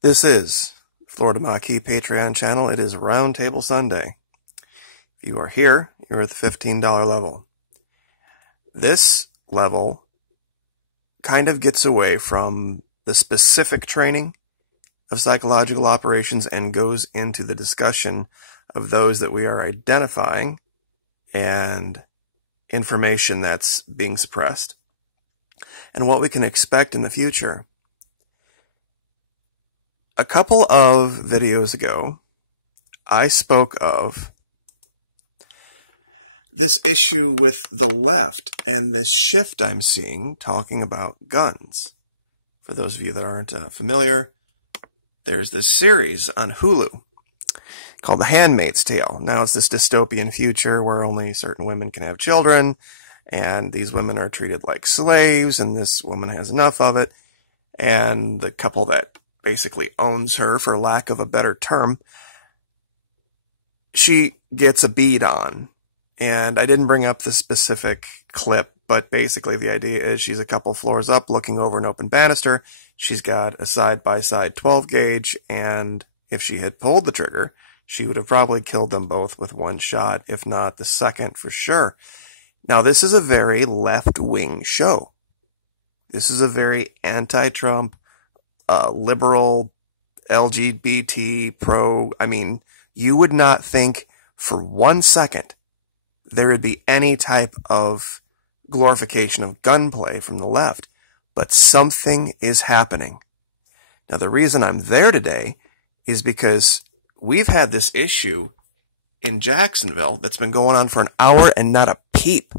This is Florida Maquis Patreon channel. It is Roundtable Sunday. If you are here, you're at the $15 level. This level kind of gets away from the specific training of psychological operations and goes into the discussion of those that we are identifying and information that's being suppressed and what we can expect in the future. A couple of videos ago, I spoke of this issue with the left and this shift I'm seeing talking about guns. For those of you that aren't familiar, there's this series on Hulu called The Handmaid's Tale. Now it's this dystopian future where only certain women can have children, and these women are treated like slaves, and this woman has enough of it, and the couple that basically owns her, for lack of a better term, she gets a bead on. And I didn't bring up the specific clip, but basically the idea is she's a couple floors up looking over an open banister. She's got a side-by-side 12 gauge, and if she had pulled the trigger, she would have probably killed them both with one shot, if not the second for sure. Now, this is a very left-wing show. This is a very anti-Trump, liberal, LGBT, pro. I mean, you would not think for 1 second there would be any type of glorification of gunplay from the left, but something is happening. Now, the reason I'm there today is because we've had this issue in Jacksonville that's been going on for an hour and not a peep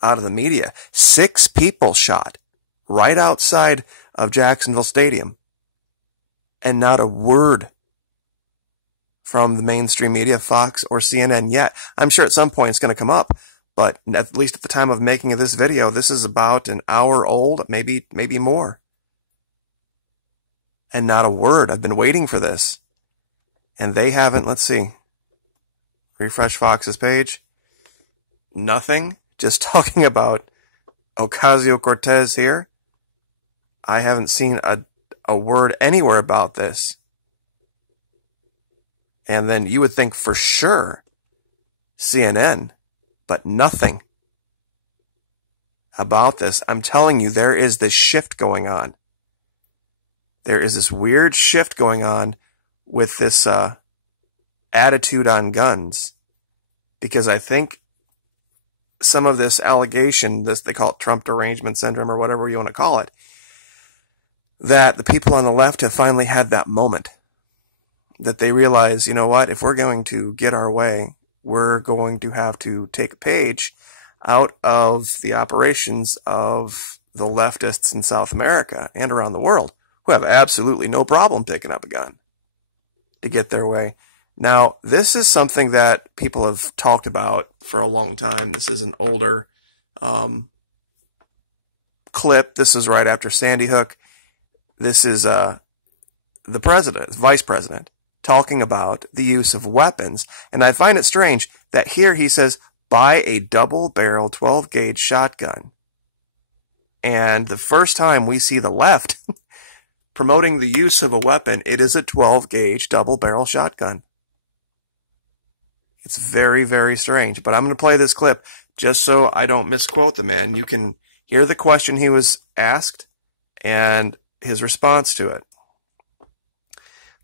out of the media. 6 people shot right outside of Jacksonville Stadium, and not a word from the mainstream media, Fox or CNN yet. I'm sure at some point it's going to come up, but at least at the time of making of this video, this is about an hour old, maybe more. And not a word. I've been waiting for this. And they haven't, let's see, refresh Fox's page. Nothing. Just talking about Ocasio-Cortez here. I haven't seen a word anywhere about this. And then you would think for sure CNN, but nothing about this. I'm telling you, there is this shift going on. There is this weird shift going on with this attitude on guns. Because I think some of this allegation, they call it Trump derangement syndrome or whatever you want to call it, that the people on the left have finally had that moment. That they realize, you know what, if we're going to get our way, we're going to have to take a page out of the operations of the leftists in South America and around the world, who have absolutely no problem picking up a gun to get their way. Now, this is something that people have talked about for a long time. This is an older clip. This is right after Sandy Hook. This is the president, vice president, talking about the use of weapons. And I find it strange that here he says, buy a double-barrel 12-gauge shotgun. And the first time we see the left promoting the use of a weapon, it is a 12-gauge double-barrel shotgun. It's very, very strange. But I'm going to play this clip just so I don't misquote the man. You can hear the question he was asked and his response to it.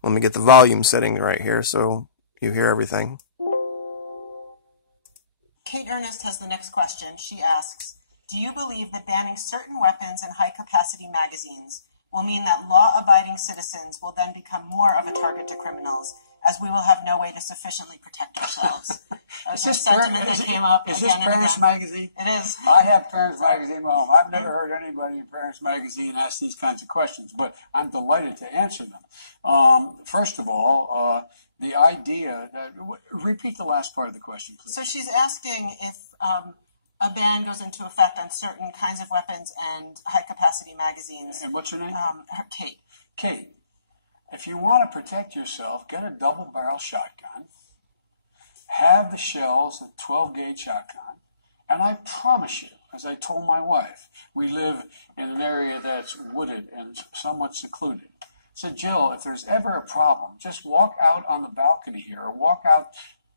Let me get the volume setting right here so you hear everything. Kate Ernest has the next question. She asks, do you believe that banning certain weapons and high-capacity magazines will mean that law-abiding citizens will then become more of a target to criminals, as we will have no way to sufficiently protect ourselves? Is this Parents Magazine? It is. I have Parents Magazine at home. I've never heard anybody in Parents Magazine ask these kinds of questions, but I'm delighted to answer them. First of all, the idea that, repeat the last part of the question, please. So she's asking if a ban goes into effect on certain kinds of weapons and high-capacity magazines. And what's your name? Kate. Kate. If you want to protect yourself, get a double-barrel shotgun, have the shells, a 12-gauge shotgun, and I promise you, as I told my wife, we live in an area that's wooded and somewhat secluded. So Jill, if there's ever a problem, just walk out on the balcony here, or walk out,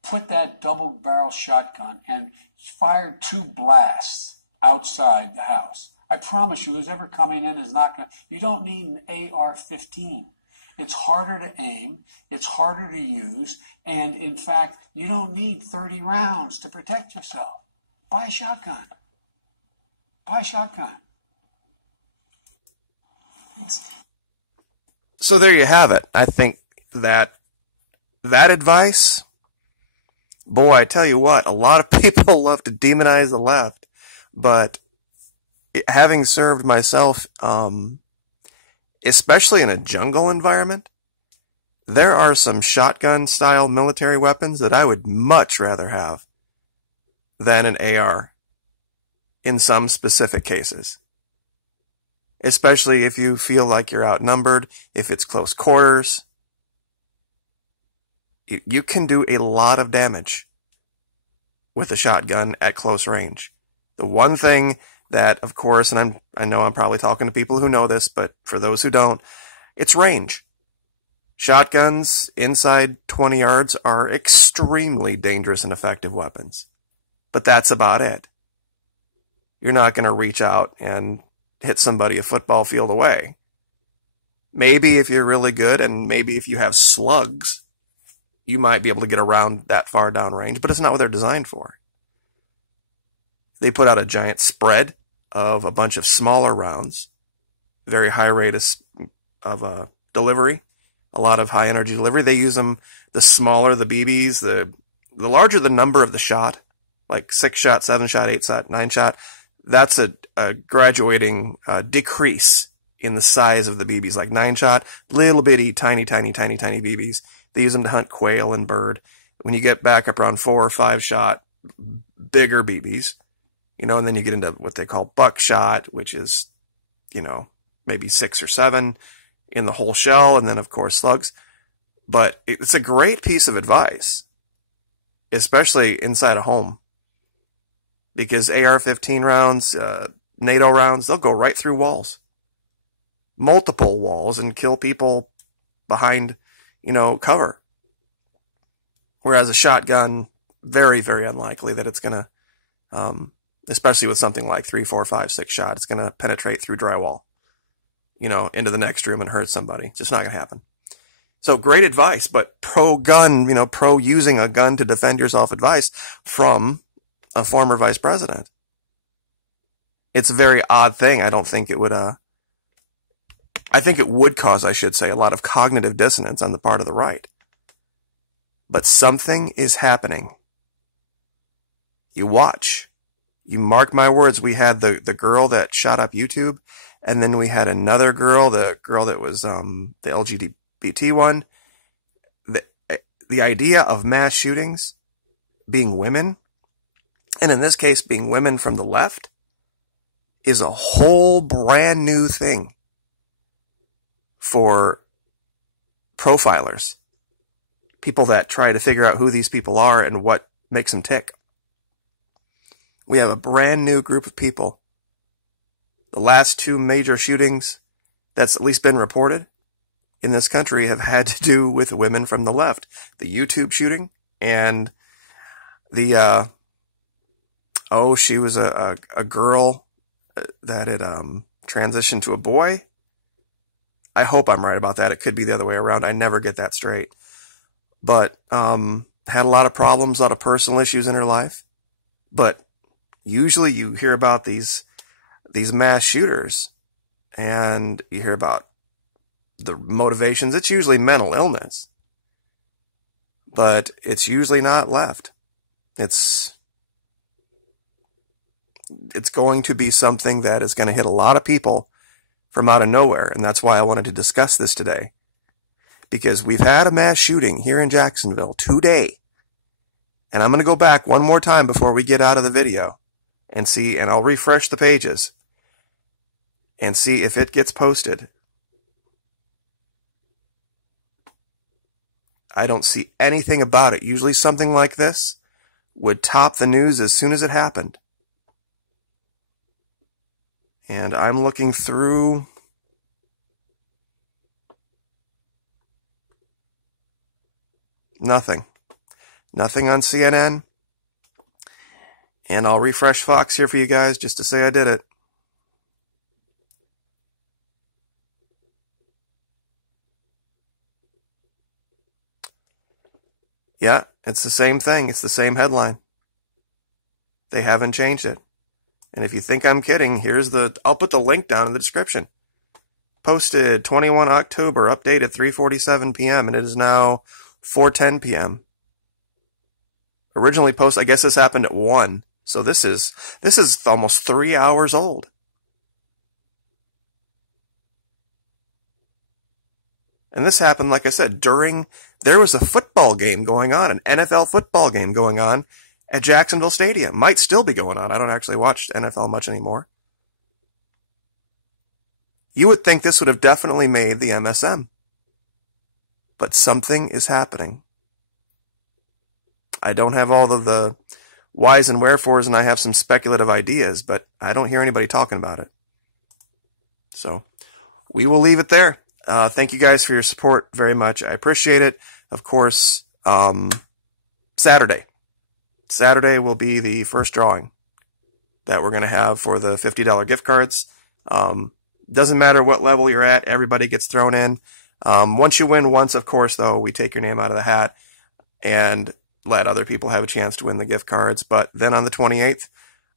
put that double barrel shotgun and fire 2 blasts outside the house. I promise you, who's ever coming in is not going to, you don't need an AR-15. It's harder to aim, it's harder to use, and in fact, you don't need 30 rounds to protect yourself. Buy a shotgun. Buy a shotgun. So there you have it. I think that advice, boy, I tell you what, a lot of people love to demonize the left, but having served myself, especially in a jungle environment, there are some shotgun-style military weapons that I would much rather have than an AR in some specific cases. Especially if you feel like you're outnumbered, if it's close quarters. You can do a lot of damage with a shotgun at close range. The one thing that, of course, and I know I'm probably talking to people who know this, but for those who don't, it's range. Shotguns inside 20 yards are extremely dangerous and effective weapons. But that's about it. You're not going to reach out and hit somebody a football field away. Maybe if you're really good, and maybe if you have slugs, you might be able to get around that far down range, but it's not what they're designed for. They put out a giant spread of a bunch of smaller rounds, very high rate of delivery, a lot of high energy delivery. They use them, the smaller the BBs, the larger the number of the shot, like 6-shot, 7-shot, 8-shot, 9-shot, that's a graduating decrease in the size of the BBs. Like 9-shot, little bitty, tiny BBs. They use them to hunt quail and bird. When you get back up around 4 or 5-shot, bigger BBs, and then you get into what they call buckshot, which is, maybe 6 or 7 in the whole shell, and then of course slugs. But it's a great piece of advice, especially inside a home. Because AR-15 rounds, NATO rounds, they'll go right through walls. Multiple walls, and kill people behind, cover. Whereas a shotgun, very, very unlikely that it's going to, especially with something like 3, 4, 5, 6-shot, it's going to penetrate through drywall, into the next room and hurt somebody. It's just not going to happen. So great advice, but pro-gun, pro-using a gun to defend yourself advice from a former vice president. It's a very odd thing. I don't think it would, I think it would cause, I should say, a lot of cognitive dissonance on the part of the right. But something is happening. You watch. You mark my words, we had the girl that shot up YouTube, and then we had another girl, the girl that was the LGBT one. The idea of mass shootings being women, and in this case being women from the left, is a whole brand new thing for profilers. People that try to figure out who these people are and what makes them tick. We have a brand new group of people. The last 2 major shootings that's at least been reported in this country have had to do with women from the left. The YouTube shooting and the, she was a girl that had transitioned to a boy. I hope I'm right about that. It could be the other way around. I never get that straight. But had a lot of problems, a lot of personal issues in her life. But usually you hear about these mass shooters, and you hear about the motivations. It's usually mental illness, but it's usually not left. It's going to be something that is going to hit a lot of people from out of nowhere, and that's why I wanted to discuss this today. Because we've had a mass shooting here in Jacksonville today, and I'm going to go back one more time before we get out of the video and see, and I'll refresh the pages and see if it gets posted. I don't see anything about it. Usually something like this would top the news as soon as it happened. And I'm looking through Nothing. Nothing on CNN. And I'll refresh Fox here for you guys just to say I did it. Yeah, it's the same thing. It's the same headline. They haven't changed it. And if you think I'm kidding, I'll put the link down in the description. Posted 21 October, updated 3:47 p.m., and it is now 4:10 p.m. Originally posted, I guess this happened at 1. So this is almost 3 hours old. And this happened, like I said, there was a football game going on, an NFL football game going on at Jacksonville Stadium. Might still be going on. I don't actually watch NFL much anymore. You would think this would have definitely made the MSM. But something is happening. I don't have all of the whys and wherefores, and I have some speculative ideas, but I don't hear anybody talking about it. So we will leave it there. Thank you guys for your support very much. I appreciate it. Of course, Saturday will be the first drawing that we're going to have for the $50 gift cards. Doesn't matter what level you're at. Everybody gets thrown in. Once you win once, of course, though, we take your name out of the hat and let other people have a chance to win the gift cards. But then on the 28th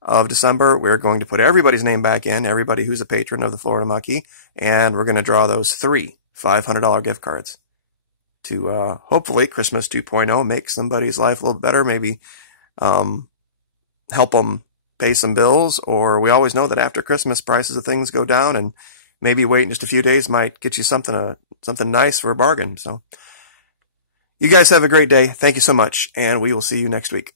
of December, we're going to put everybody's name back in, everybody who's a patron of the Florida Mucky, and we're going to draw those 3 $500 gift cards to hopefully Christmas 2.0 make somebody's life a little better, maybe help them pay some bills, or we always know that after Christmas prices of things go down, and maybe waiting just a few days might get you something nice for a bargain. So you guys have a great day. Thank you so much, and we will see you next week.